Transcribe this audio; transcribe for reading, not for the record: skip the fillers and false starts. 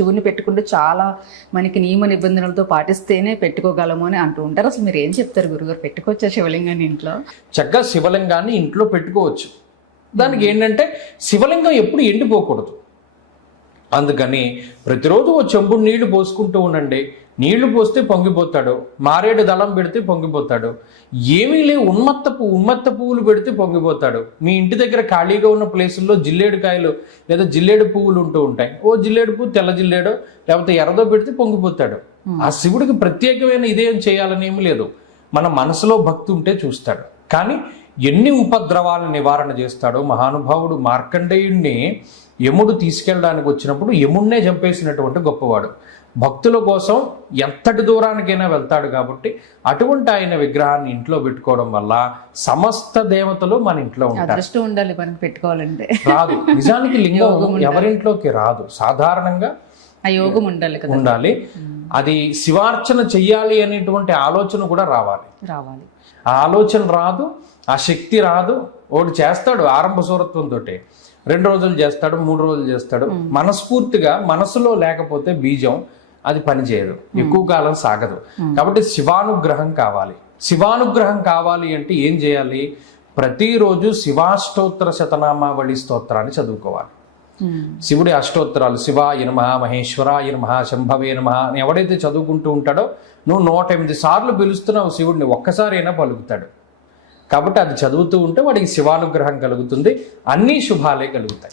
శివుని పెట్టుకుంటూ చాలా మనకి నియమ నిబంధనలతో పాటిస్తేనే పెట్టుకోగలము అని అంటూ ఉంటారు. అసలు మీరు ఏం చెప్తారు గురుగారు, పెట్టుకోవచ్చా శివలింగాన్ని ఇంట్లో? చక్కగా శివలింగాన్ని ఇంట్లో పెట్టుకోవచ్చు. దానికి ఏంటంటే శివలింగం ఎప్పుడు ఎండిపోకూడదు. అందుకని ప్రతిరోజు ఓ చెంబుడు నీళ్లు పోసుకుంటూ ఉండండి. నీళ్లు పోస్తే పొంగిపోతాడు, మారేడు దళం పెడితే పొంగిపోతాడు, ఏమీ లేవు ఉమ్మత్త పువ్వులు పెడితే పొంగిపోతాడు. మీ ఇంటి దగ్గర ఖాళీగా ఉన్న ప్లేసుల్లో జిల్లేడు కాయలు లేదా జిల్లేడు పువ్వులు ఉంటూ ఉంటాయి. ఓ జిల్లేడు పువ్వు తెల్ల జిల్లేడో లేకపోతే ఎర్రదో పెడితే పొంగిపోతాడు. ఆ శివుడికి ప్రత్యేకమైన ఇదేం చేయాలని ఏమి లేదు. మన మనసులో భక్తి ఉంటే చూస్తాడు. కానీ ఎన్ని ఉపద్రవాలను నివారణ చేస్తాడో మహానుభావుడు మార్కండేయుడిని యముడు తీసుకెళ్ళడానికి వచ్చినప్పుడు యముణ్ణే చంపేసినటువంటి గొప్పవాడు. భక్తుల కోసం ఎంతటి దూరానికైనా వెళ్తాడు. కాబట్టి అటువంటి ఆయన విగ్రహాన్ని ఇంట్లో పెట్టుకోవడం వల్ల సమస్త దేవతలు మన ఇంట్లో ఉంటారు. అదృష్టం ఉండాలి మనకి పెట్టుకోవాలంటే. రాదు, నిజానికి లింగం ఎవరింట్లోకి రాదు. సాధారణంగా ఆ యోగం ఉండాలి కదా, ఉండాలి. అది శివార్చన చెయ్యాలి అనేటువంటి ఆలోచన కూడా రావాలి. ఆ ఆలోచన రాదు, ఆ శక్తి రాదు. ఒకటి చేస్తాడు ఆరంభ సూరత్వంతో, 2 రోజులు చేస్తాడు, 3 రోజులు చేస్తాడు. మనస్ఫూర్తిగా మనసులో లేకపోతే బీజం అది పనిచేయదు, ఎక్కువ కాలం సాగదు. కాబట్టి శివానుగ్రహం కావాలి. శివానుగ్రహం కావాలి అంటే ఏం చేయాలి? ప్రతిరోజు శివాష్టోత్తర శతనామావళి స్తోత్రాన్ని చదువుకోవాలి. శివుడి అష్టోత్తరాలు, శివాయ నమః, మహేశ్వరాయ నమః, శంభవే నమః అని ఎవడైతే చదువుకుంటూ ఉంటాడో నువ్వు 108 సార్లు పిలుస్తున్నావు శివుడిని, ఒక్కసారైనా పలుకుతాడు. కాబట్టి అది చదువుతూ ఉంటే వాడికి శివానుగ్రహం కలుగుతుంది, అన్ని శుభాలే కలుగుతాయి.